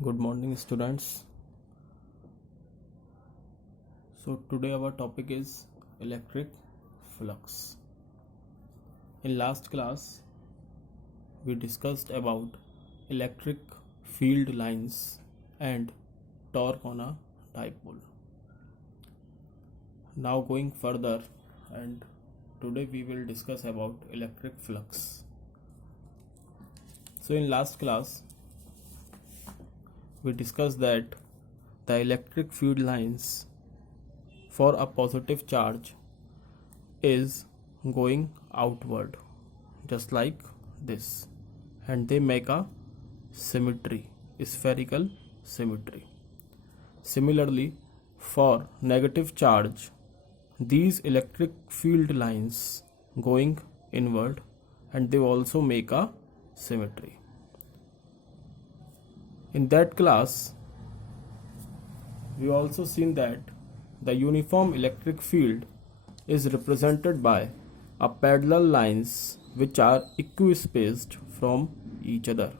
Good morning, students. So, today our topic is electric flux. In last class, we discussed about electric field lines and torque on a dipole. Now, going further, and today we will discuss about electric flux. So, in last class, we discussed that the electric field lines for a positive charge is going outward just like this, and they make a symmetry, spherical symmetry. Similarly, for negative charge, these electric field lines going inward, and they also make a symmetry. In that class, we also seen that the uniform electric field is represented by a parallel lines which are equispaced from each other.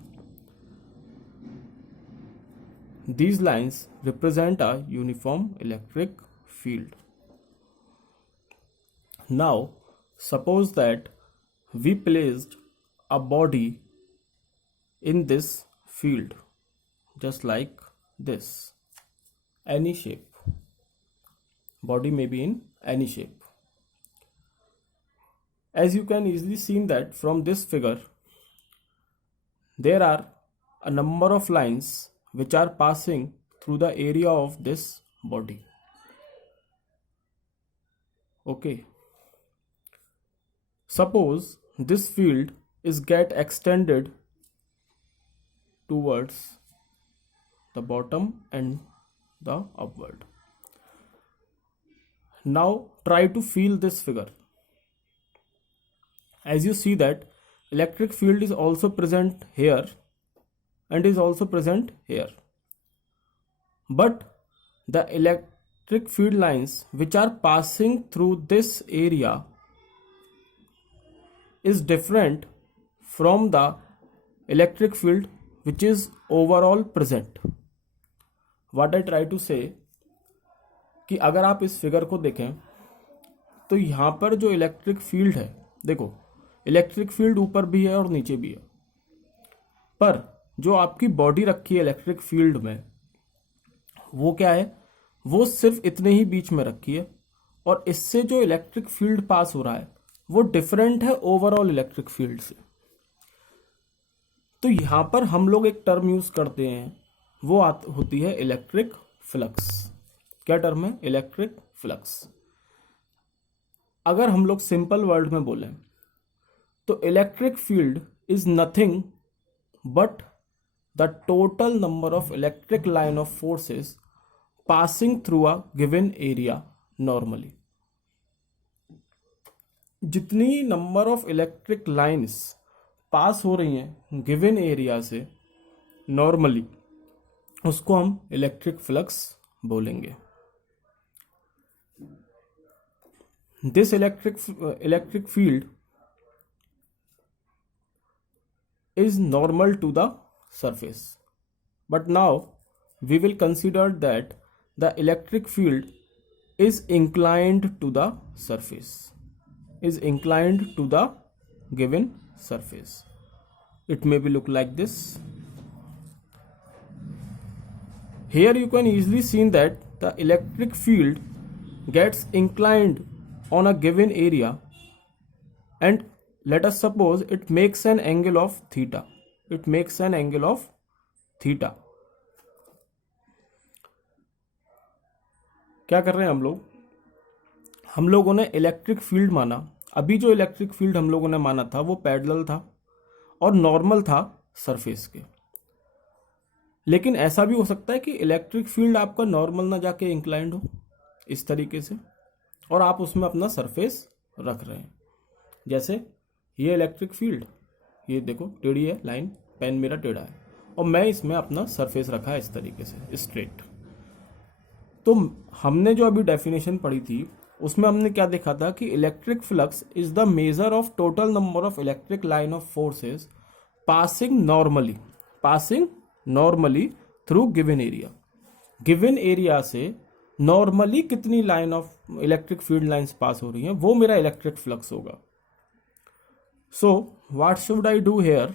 These lines represent a uniform electric field. Now, suppose that we placed a body in this field just like this, any shape. Body may be in any shape. As you can easily see that from this figure, there are a number of lines which are passing through the area of this body. Okay. Suppose this field is get extended towards the bottom and the upward. Now try to feel this figure. As you see that electric field is also present here and is also present here. But the electric field lines which are passing through this area is different from the electric field which is overall present. What I try to say कि अगर आप इस figure को देखें तो यहाँ पर जो इलेक्ट्रिक फील्ड है, देखो इलेक्ट्रिक फील्ड ऊपर भी है और नीचे भी है, पर जो आपकी बॉडी रखी है इलेक्ट्रिक फील्ड में वो क्या है, वो सिर्फ इतने ही बीच में रखी है, और इससे जो इलेक्ट्रिक फील्ड पास हो रहा है वो डिफरेंट है ओवरऑल इलेक्ट्रिक फील्ड से. तो यहाँ पर हम लोग एक टर्म यूज करते हैं, वो होती है इलेक्ट्रिक फ्लक्स. क्या टर्म है? Electric flux. अगर हम लोग सिंपल वर्ड में बोलें तो electric field is nothing but the total number of electric line of forces passing through a given area normally. जितनी number of electric lines pass हो रही हैं गिवन एरिया से नॉर्मली, उसको हम इलेक्ट्रिक फ्लक्स बोलेंगे. This electric field is normal to the surface, but now we will consider that the electric field is inclined to the surface, is inclined to the given surface. It may be look like this. Here you can easily see that the electric field gets inclined on a given area, and let us suppose it makes an angle of theta. It makes an angle of theta. क्या कर रहे हैं हम लोगों ने electric field माना. अभी जो इलेक्ट्रिक फील्ड हम लोगों ने माना था वो पैरेलल था और नॉर्मल था सरफेस के. लेकिन ऐसा भी हो सकता है कि इलेक्ट्रिक फील्ड आपका नॉर्मल ना जाके इंक्लाइंड हो इस तरीके से, और आप उसमें अपना सरफेस रख रहे हैं. जैसे ये इलेक्ट्रिक फील्ड, ये देखो टेढ़ी है लाइन, पेन मेरा टेढ़ा है, और मैं इसमें अपना सरफेस रखा है इस तरीके से स्ट्रेट. तो हमने जो अभी डेफिनेशन पढ़ी थी उसमें हमने क्या देखा था कि electric flux is the measure of total number of electric line of forces passing normally through given area. Given area से नॉर्मली कितनी line of electric field lines pass हो रही हैं, वो मेरा इलेक्ट्रिक फ्लक्स होगा। So what should I do here?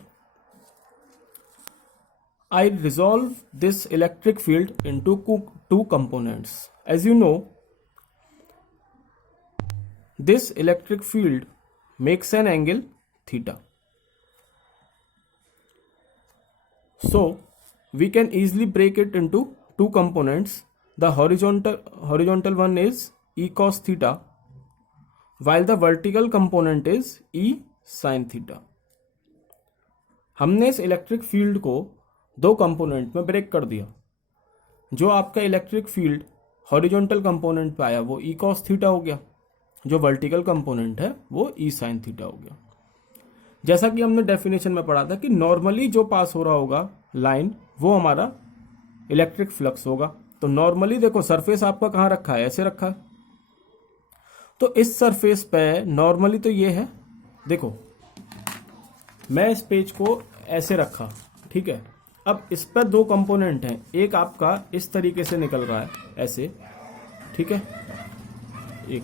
I resolve this electric field into two components. As you know, this electric field makes an angle theta. So we can easily break it into two components. The horizontal one is E cos theta, while the vertical component is E sin theta. हमने इस electric field को दो component में break कर दिया। जो आपका electric field horizontal component पे आया वो ई कॉस थीटा हो गया, जो वर्टिकल कंपोनेंट है वो ई साइन थीटा हो गया। जैसा कि हमने डेफिनेशन में पढ़ा था कि नॉर्मली जो पास हो रहा होगा लाइन वो हमारा इलेक्ट्रिक फ्लक्स होगा। तो नॉर्मली देखो सरफेस आपका कहाँ रखा है, ऐसे रखा है। तो इस सरफेस पे नॉर्मली तो ये है, देखो मैं इस पेज को ऐसे रखा, ठीक है। अब इस पर दो कंपोनेंट हैं, एक आपका इस तरीके से निकल रहा है ऐसे, ठीक है। एक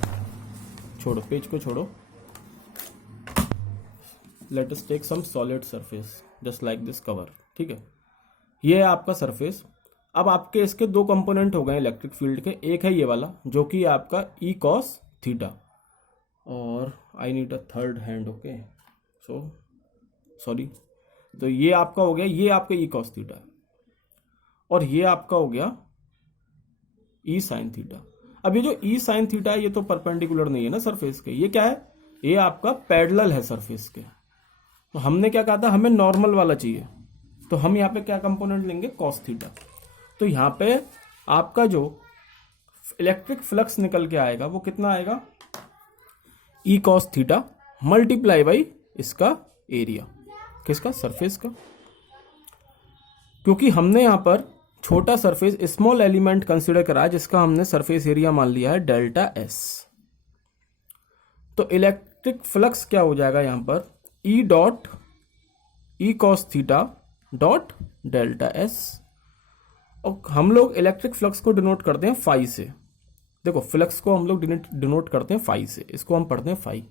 छोड़ो, पेज को छोड़ो, let us take some solid surface just like this cover, ठीक है। ये है आपका सरफेस। अब आपके इसके दो कंपोनेंट हो गए इलेक्ट्रिक फील्ड के, एक है ये वाला जो कि आपका ई कॉस थीटा, और I need a third hand, okay, so sorry. तो ये आपका हो गया, ये आपका ई कॉस थीटा है, और ये आपका हो गया ई साइन थीटा। अब ये जो ई साइन थीटा है ये तो परपेंडिकुलर नहीं है ना सरफेस के, ये क्या है, ये आपका पैरेलल है सरफेस के। तो हमने क्या कहा था, हमें नॉर्मल वाला चाहिए, तो हम यहाँ पे क्या कंपोनेंट लेंगे, कॉस थीटा। तो यहाँ पे आपका जो इलेक्ट्रिक फ्लक्स निकल के आएगा वो कितना आएगा, ई कॉस थीटा मल्टीप्लाई बाई इसका एरिया, किसका, सरफेस का। क्योंकि हमने यहां पर छोटा सरफेस स्मॉल एलिमेंट कंसीडर करा है जिसका हमने सरफेस एरिया मान लिया है डेल्टा एस। तो इलेक्ट्रिक फ्लक्स क्या हो जाएगा यहां पर, E dot E cos theta dot delta S. और हम लोग इलेक्ट्रिक फ्लक्स को डिनोट करते हैं फाई से। देखो फ्लक्स को हम लोग डिनोट करते हैं फाई से, इसको हम पढ़ते हैं फाई।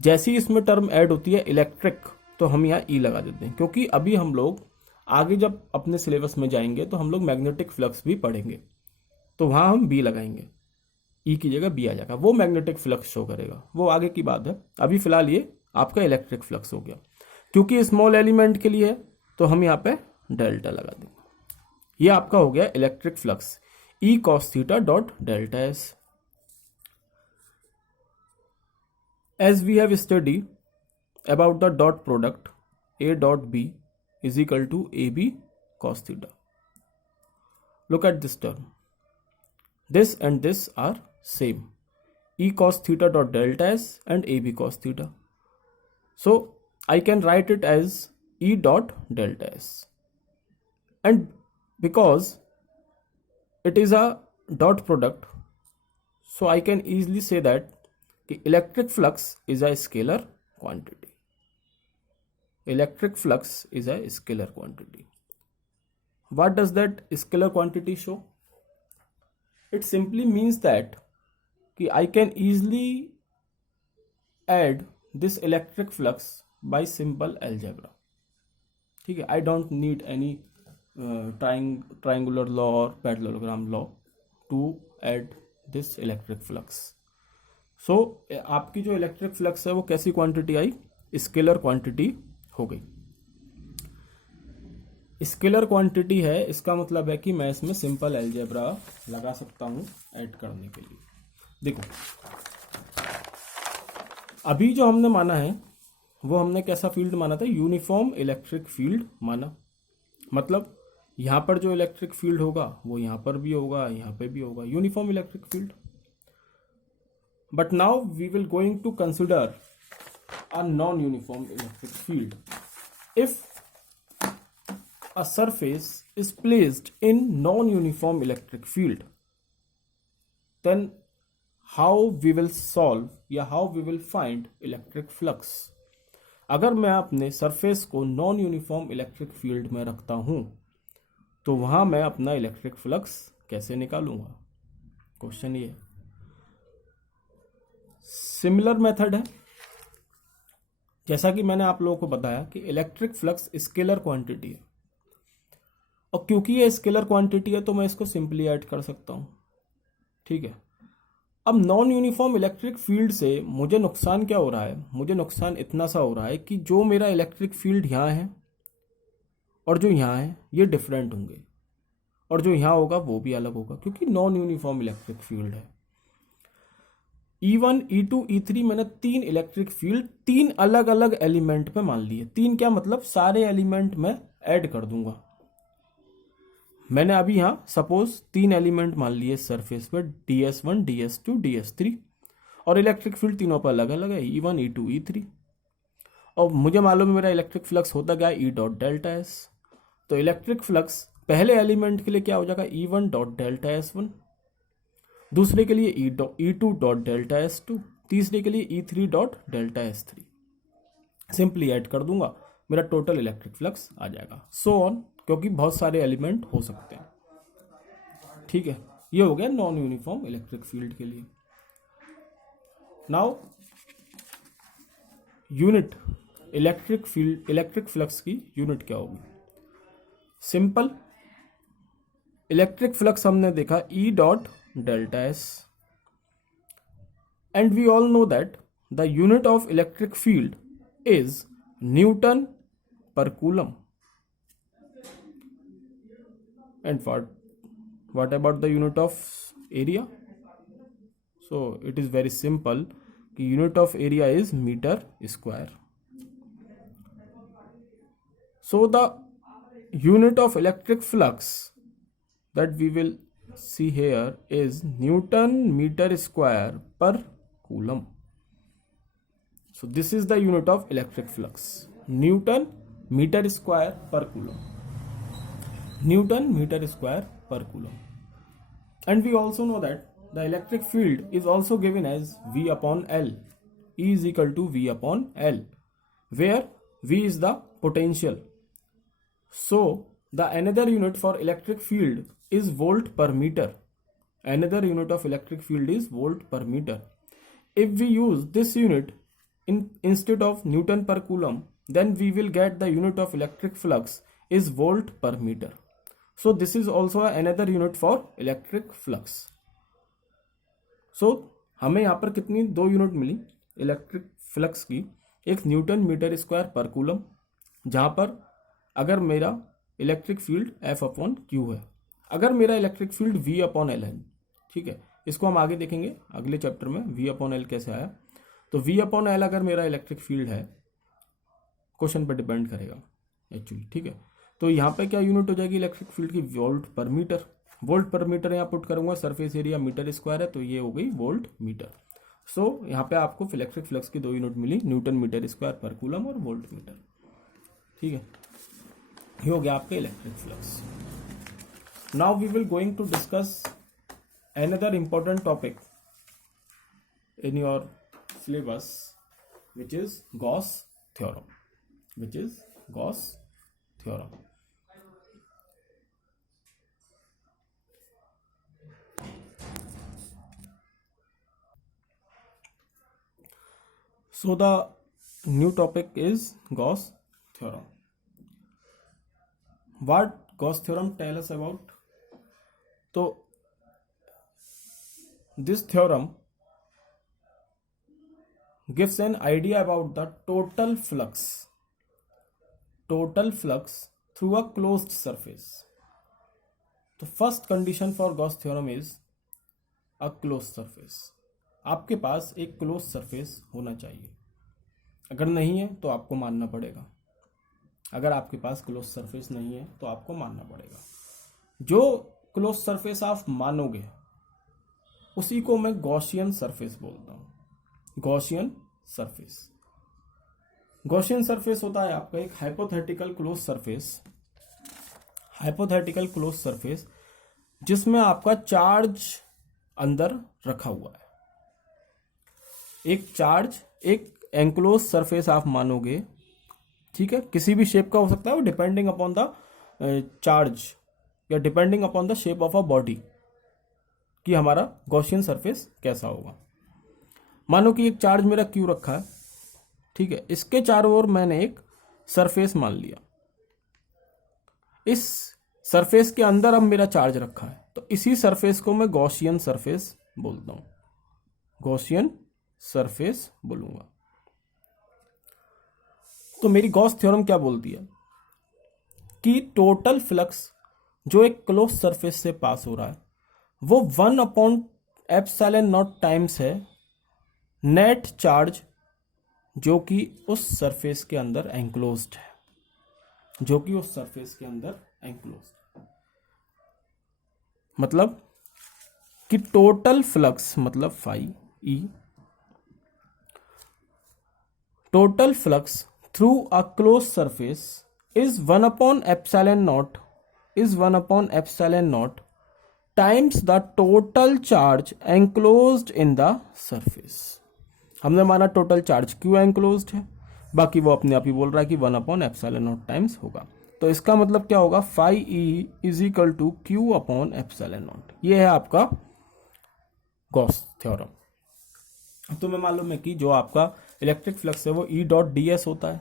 जैसी इसमें टर्म ऐड होती है इलेक्ट्रिक तो हम यहाँ ई लगा देते हैं, क्योंकि अभी हम लोग आगे जब अपने सिलेबस में जाएंगे तो हम लोग मैग्नेटिक फ्लक्स भी पढ़ेंगे, तो वहाँ हम बी लगाएंगे, ई की जगह बी आ जाएगा, वो मैग्नेटिक फ्लक्स शो करेगा, वो आगे की बात है। अभी फिलहाल ये आपका इलेक्ट्रिक फ्लक्स हो गया, क्योंकि स्मॉल एलिमेंट के लिए है तो हम यहाँ पे डेल्टा लगा देंगे। ये आपका हो गया electric flux, E cos theta dot delta S. As we have study about the dot product a dot b is equal to ab cos theta. Look at this term, this and this are same, e cos theta dot delta s and ab cos theta. So I can write it as e dot delta s, and because it is a dot product, so I can easily say that the electric flux is a scalar quantity. Electric flux is a scalar quantity. What does that scalar quantity show? It simply means that I can easily add this electric flux by simple algebra. ठीक है, I don't need any triangular law or parallelogram law to add this electric flux. So आपकी जो electric flux है वो कैसी quantity आई, scalar quantity हो गई। Scalar quantity है, इसका मतलब है कि मैं इसमें सिंपल अलजेब्रा लगा सकता हूं ऐड करने के लिए। देखो अभी जो हमने माना है वो हमने कैसा फील्ड माना था, यूनिफॉर्म इलेक्ट्रिक फील्ड माना। मतलब यहां पर जो इलेक्ट्रिक फील्ड होगा वो यहां पर भी होगा, यहां पे भी होगा, uniform electric field. But now we will going to consider a non-uniform electric field. If a surface is placed in non-uniform electric field, then how we will solve या how we will find electric flux? अगर मैं अपने surface को non uniform electric field में रखता हूं तो वहाँ मैं अपना इलेक्ट्रिक फ्लक्स कैसे निकालूंगा, क्वेश्चन ये। सिमिलर मेथड है, जैसा कि मैंने आप लोगों को बताया कि इलेक्ट्रिक फ्लक्स स्केलर क्वांटिटी है, और क्योंकि ये स्केलर क्वांटिटी है तो मैं इसको सिंपली ऐड कर सकता हूँ, ठीक है। अब नॉन यूनिफॉर्म इलेक्ट्रिक फील्ड से मुझे नुकसान क्या हो रहा है, मुझे नुकसान इतना सा हो रहा है कि जो मेरा इलेक्ट्रिक फील्ड यहाँ है और जो यहाँ है ये डिफरेंट होंगे, और जो यहाँ होगा वो भी अलग होगा, क्योंकि नॉन यूनिफॉर्म इलेक्ट्रिक फील्ड है। E1, E2, E3 मैंने 3 इलेक्ट्रिक फील्ड 3 अलग अलग एलिमेंट पे मान लिए। 3 क्या मतलब, सारे एलिमेंट में ऐड कर दूंगा। मैंने अभी यहाँ सपोज 3 एलिमेंट मान लिए सरफेस पर, DS1, DS2, DS3, और इलेक्ट्रिक फील्ड तीनों पर अलग अलग है, E1, E2, E3। और मुझे मालूम है मेरा इलेक्ट्रिक फ्लक्स होता क्या, E डॉट डेल्टा एस। तो इलेक्ट्रिक फ्लक्स पहले एलिमेंट के लिए क्या हो जाएगा, E1 डॉट डेल्टा S1, दूसरे के लिए E2 डॉट डेल्टा S2, तीसरे के लिए E3 dot delta S3। Simply add कर दूंगा, मेरा टोटल इलेक्ट्रिक फ्लक्स आ जाएगा, सो ऑन, क्योंकि बहुत सारे एलिमेंट हो सकते हैं, ठीक है। ये हो गया नॉन यूनिफॉर्म इलेक्ट्रिक फील्ड के लिए। Now unit electric field, electric flux की यूनिट क्या होगी, सिंपल। इलेक्ट्रिक फ्लक्स हमने देखा E dot delta S, and we all know that the unit of electric field is newton per coulomb. And what about the unit of area? So it is very simple, the unit of area is meter square. So the unit of electric flux that we will see here is Newton meter square per coulomb. So this is the unit of electric flux, Newton meter square per coulomb. Newton meter square per coulomb. And we also know that the electric field is also given as V upon L. E is equal to V upon L, where V is the potential. So the another unit for electric field is volt per meter. Another unit of electric field is volt per meter. If we use this unit instead of Newton per coulomb, then we will get the unit of electric flux is volt per meter. So this is also another unit for electric flux. So हमें यहाँ पर कितनी 2 unit मिली electric flux की, एक Newton metre square per coulomb, जहाँ पर अगर मेरा electric field F upon Q है, अगर मेरा electric field V upon L है, ठीक है, इसको हम आगे देखेंगे अगले चैप्टर में V अपॉन L कैसे आया। तो V अपॉन L अगर मेरा इलेक्ट्रिक फील्ड है, क्वेश्चन पर डिपेंड करेगा एक्चुअली, ठीक है। तो यहाँ पे क्या यूनिट हो जाएगी इलेक्ट्रिक फील्ड की, वोल्ट पर मीटर। वोल्ट पर मीटर यहाँ पुट करूंगा, सरफेस एरिया मीटर स्क्वायर है, तो ये हो गई वोल्ट मीटर। सो यहाँ पे आपको इलेक्ट्रिक फ्लक्स की 2 यूनिट मिली, newton metre square per coulomb और वोल्ट मीटर, ठीक है। ये हो गया आपका electric flux. Now we will going to discuss another important topic in your syllabus, which is Gauss theorem, So the new topic is Gauss theorem. What Gauss theorem tell us about? So this theorem gives an idea about the total flux through a closed surface. तो first condition for Gauss theorem is a close surface. आपके पास एक close surface होना चाहिए, अगर नहीं है तो आपको मानना पड़ेगा। अगर आपके पास क्लोज सरफेस नहीं है तो आपको मानना पड़ेगा। जो क्लोज सरफेस आप मानोगे उसी को मैं गॉसियन सरफेस बोलता हूं। गॉसियन सरफेस होता है आपका एक हाइपोथेटिकल क्लोज सरफेस जिसमें आपका चार्ज अंदर रखा हुआ है। एक एंक्लोज सरफेस आप मानोगे, ठीक है, किसी भी शेप का हो सकता है, वो डिपेंडिंग अपॉन द चार्ज या depending upon the shape of a body कि हमारा गॉसियन सरफेस कैसा होगा। मानो कि एक चार्ज मेरा क्यू रखा है, ठीक है, इसके चारों ओर मैंने एक सरफेस मान लिया, इस सरफेस के अंदर अब मेरा चार्ज रखा है, तो इसी सरफेस को मैं गॉसियन सरफेस बोलता हूं, गॉसियन सरफेस बोलूंगा। तो मेरी गॉस थ्योरम क्या बोलती है कि टोटल फ्लक्स जो एक क्लोज सरफेस से पास हो रहा है वो 1/ε0 टाइम्स है नेट चार्ज जो कि उस सरफेस के अंदर एंक्लोज्ड है, जो कि उस सरफेस के अंदर एंक्लोज्ड, मतलब कि टोटल फ्लक्स मतलब phi E, total flux through a close surface is 1/ε0 times the total charge enclosed in the surface. हमने माना टोटल चार्ज क्यू एंक्लोज्ड है, बाकी वो अपने आप ही बोल रहा है कि 1/ε0 टाइम्स होगा। तो इसका मतलब क्या होगा, phi E is equal to Q upon ε0। ये है आपका गॉस थ्योरम। तुम्हें मालूम है कि जो आपका इलेक्ट्रिक फ्लक्स है वो ई डॉट डी एस होता है।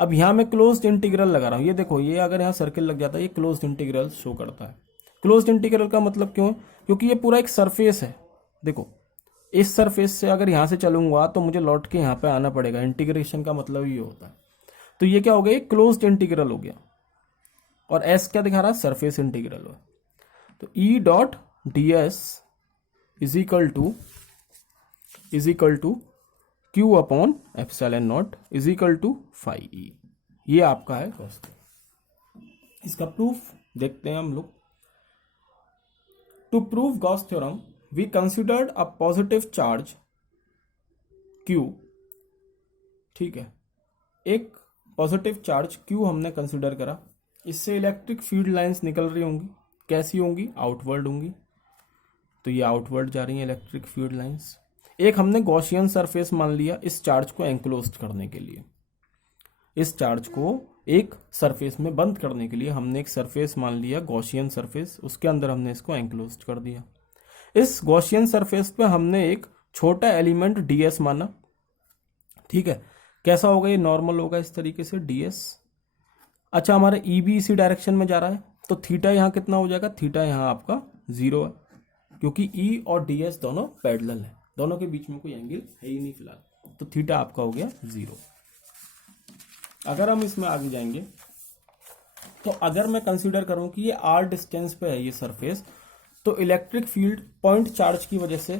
अब यहां मैं क्लोज्ड इंटीग्रल लगा रहा हूं, ये देखो, ये अगर यहां सर्किल लग जाता है ये क्लोज्ड इंटीग्रल शो करता है। क्लोज्ड इंटीग्रल का मतलब क्यों है, क्योंकि ये पूरा एक सरफेस है। देखो, इस सरफेस से अगर यहां से चलूंगा तो मुझे लौट के यहां पे आना पड़ेगा, इंटीग्रेशन का मतलब ये होता है। तो ये क्या हो गया, क्लोज्ड इंटीग्रल हो गया, और एस क्या दिखा रहा है, सरफेस इंटीग्रल हो। तो E dot D S is equal to Q upon ε0 is equal to phi E. ये आपका है गॉस थ्योरम। इसका प्रूफ देखते हैं हम लोग। To prove Gauss theorem we considered a positive charge Q, ठीक है, एक पॉजिटिव चार्ज Q हमने कंसिडर करा, इससे इलेक्ट्रिक फील्ड लाइंस निकल रही होंगी, कैसी होंगी, आउटवर्ड होंगी। तो ये आउटवर्ड जा रही है इलेक्ट्रिक फील्ड लाइंस। एक हमने गॉसियन सरफेस मान लिया इस चार्ज को एंक्लोज्ड करने के लिए, इस चार्ज को एक सरफेस में बंद करने के लिए हमने एक सरफेस मान लिया गॉसियन सरफेस, उसके अंदर हमने इसको एंक्लोज्ड कर दिया। इस गॉसियन सरफेस पे हमने एक छोटा एलिमेंट ds माना, ठीक है, कैसा होगा, ये नॉर्मल होगा इस तरीके से ds। अच्छा, हमारा ई भी इसी डायरेक्शन में जा रहा है, तो थीटा यहाँ कितना हो जाएगा, थीटा यहाँ आपका 0 है, क्योंकि ई और ds दोनों पैरेलल है, दोनों के बीच में कोई एंगल है ही नहीं फिलहाल, तो थीटा आपका हो गया 0। अगर हम इसमें आगे जाएंगे तो अगर मैं कंसीडर करूं कि ये r डिस्टेंस पे है ये सरफेस, तो इलेक्ट्रिक फील्ड पॉइंट चार्ज की वजह से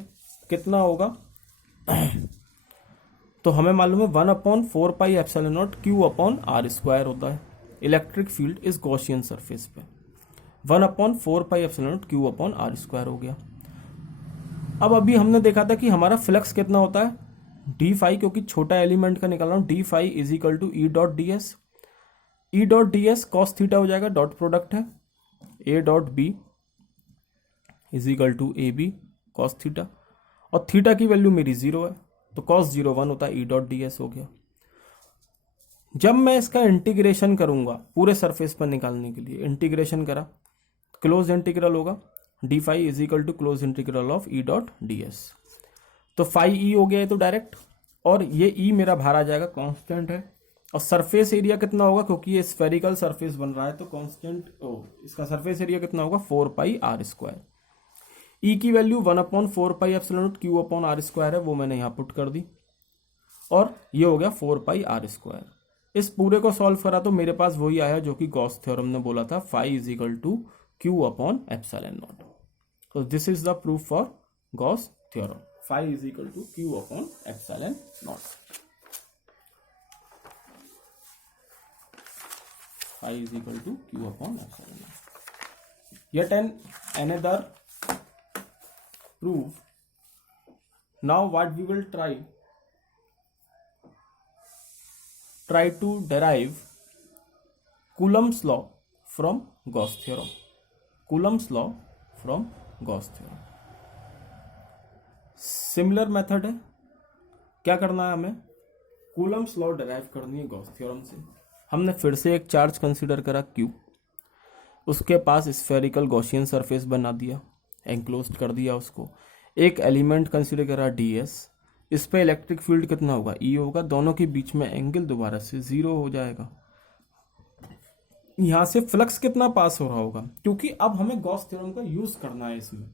कितना होगा तो हमें मालूम है 1/4πε0 Q अपॉन r स्क्वायर होता है। इलेक्ट्रिक फील्ड इस गॉसियन सरफेस पे 1/4πε0 Q अपॉन r स्क्वायर हो गया। अब अभी हमने देखा था कि हमारा फ्लक्स कितना होता है, डी फाई, क्योंकि छोटा एलिमेंट का निकाल रहा हूं, d phi is equal to E dot D s. E dot D s cos theta हो जाएगा, डॉट प्रोडक्ट है, A dot B is equal to A B cos theta, और थीटा की वैल्यू मेरी 0 है, तो कॉस 0 1 होता है, ई डॉट डी एस हो गया। जब मैं इसका इंटीग्रेशन करूंगा पूरे सरफेस पर निकालने के लिए, इंटीग्रेशन करा, क्लोज इंटीग्रल होगा, d phi is equal to close integral of E dot D s. तो फाई ई हो गया है तो डायरेक्ट, और ये ई मेरा बाहर आ जाएगा, कांस्टेंट है, और सरफेस एरिया कितना होगा, क्योंकि ये स्फेरिकल सरफेस बन रहा है तो कांस्टेंट, इसका सरफेस एरिया कितना होगा 4πr स्क्वायर। ई की value 1/4πε0 Q upon r square है, वो मैंने यहाँ पुट कर दी, और ये हो गया 4πr स्क्वायर। इस पूरे को सॉल्व करा तो मेरे पास वही आया जो कि गॉस थ्योरम ने बोला था, phi is equal to Q upon ε0। तो this is the proof for Gauss theorem, phi is equal to Q upon ε0। Phi is equal to Q upon ε0। Yet another proof. Now what we will try to derive Coulomb's law from Gauss theorem. Coulomb's law from Gauss theorem. Similar method है, क्या करना है हमें, Coulomb's law derive करनी है Gauss theorem से। हमने फिर से एक चार्ज कंसीडर करा Q। उसके पास स्फेरिकल गॉसियन सरफेस बना दिया, एंक्लोज्ड कर दिया उसको, एक एलिमेंट कंसीडर करा ds, इस पे इलेक्ट्रिक फील्ड कितना होगा, E होगा, दोनों के बीच में एंगल दोबारा से 0 हो जाएगा। यहां से फ्लक्स कितना पास हो रहा होगा, क्योंकि अब हमें गॉस थ्योरम का यूज करना है इसमें।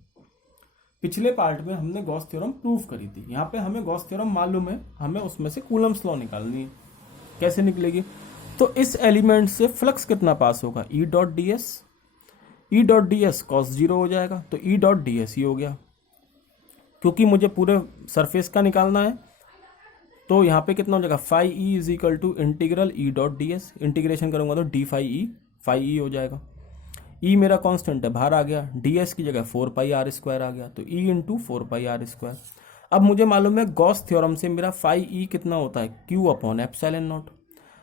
पिछले पार्ट में हमने गॉस थ्योरम प्रूव करी थी, यहाँ पे हमें गॉस थ्योरम मालूम है, हमें उसमें से कूलम्स लॉ निकालनी है। कैसे निकलेगी, तो इस एलिमेंट से फ्लक्स कितना पास होगा, ई dot D s, E dot D s cos 0 हो जाएगा, तो ई डॉट डी एस ही हो गया। क्योंकि मुझे पूरे सरफेस का निकालना है, तो यहाँ पे कितना हो जाएगा, phi E is equal to integral E dot D s, integration करूंगा तो डी फाई ई हो जाएगा। ई मेरा कांस्टेंट है, बाहर आ गया, डी एस की जगह 4 पाई आर स्क्वायर आ गया, तो E into 4 pi r square. अब मुझे मालूम है गॉस थ्योरम से मेरा फाई ई कितना होता है, क्यू अपॉन एप्सिलॉन नॉट।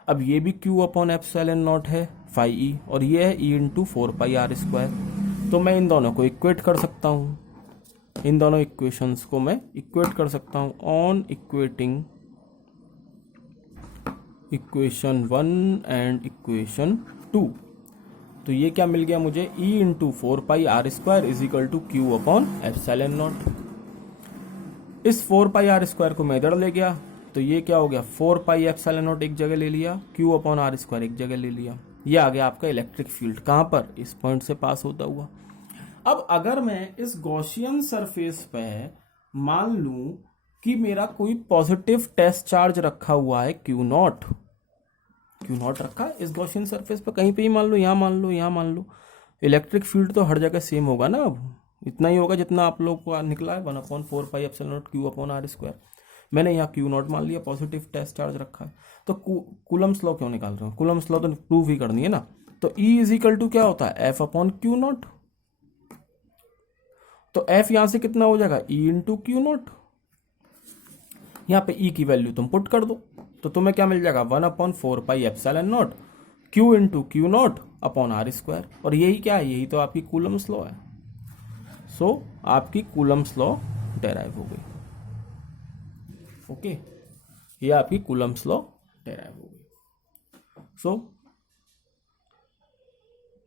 अब ये भी क्यू अपॉन एप्सिलॉन नॉट है फाई ई, और ये है E into 4 pi r square. तो मैं इन दोनों को इक्वेट कर सकता हूँ, इन दोनों इक्वेशंस को मैं इक्वेट कर सकता हूँ। On equating equation 1 and equation 2, तो ये क्या मिल गया मुझे, E into 4 pi r square is equal to Q upon epsilon naught. इस 4 पाई आर स्क्वायर को मैं इधर ले गया, तो ये क्या हो गया, 4 पाई एप्सिलॉन नॉट एक जगह ले लिया, क्यू अपॉन आर स्क्वायर एक जगह ले लिया। ये आ गया आपका इलेक्ट्रिक फील्ड, कहाँ पर, इस पॉइंट से पास होता हुआ। अब अगर मैं इस गॉसियन सरफेस पे मान लूं कि मेरा कोई पॉजिटिव टेस्ट चार्ज रखा हुआ है क्यू नॉट रखा है इस गॉसियन सरफेस पे, कहीं पे ही मान लो, यहाँ मान लो, यहाँ मान लो, इलेक्ट्रिक फील्ड तो हर जगह सेम होगा ना। अब इतना ही होगा जितना आप लोग को निकला है, 1/4 pi epsilon naught Q upon r square. मैंने यहाँ क्यू नॉट मान लिया, पॉजिटिव टेस्ट चार्ज रखा है, तो कूलम्स लॉ क्यों निकाल रहा हूँ, कूलम्स लॉ तो प्रूव ही करनी है ना। तो E इज इक्वल टू क्या होता है, एफ अपॉन क्यू नॉट। तो एफ यहां से कितना हो जाएगा, E इंटू क्यू नॉट। यहाँ पे E की वैल्यू तुम पुट कर दो, तो तुम्हें क्या मिल जाएगा, 1/4 pi epsilon naught Q into Q naught upon r square. और यही क्या है, यही तो आपकी कूलम्स लॉ है। सो आपकी कूलम्स लॉ डेराइव हो गई। ओके, ये आपकी कूलम्स लॉ डेराइव हो गई। So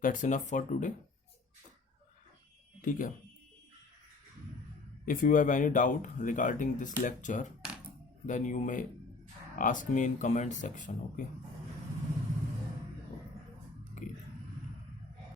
that's enough for today. ठीक है, if you have any doubt regarding this lecture, then you may ask me in comment section. Okay.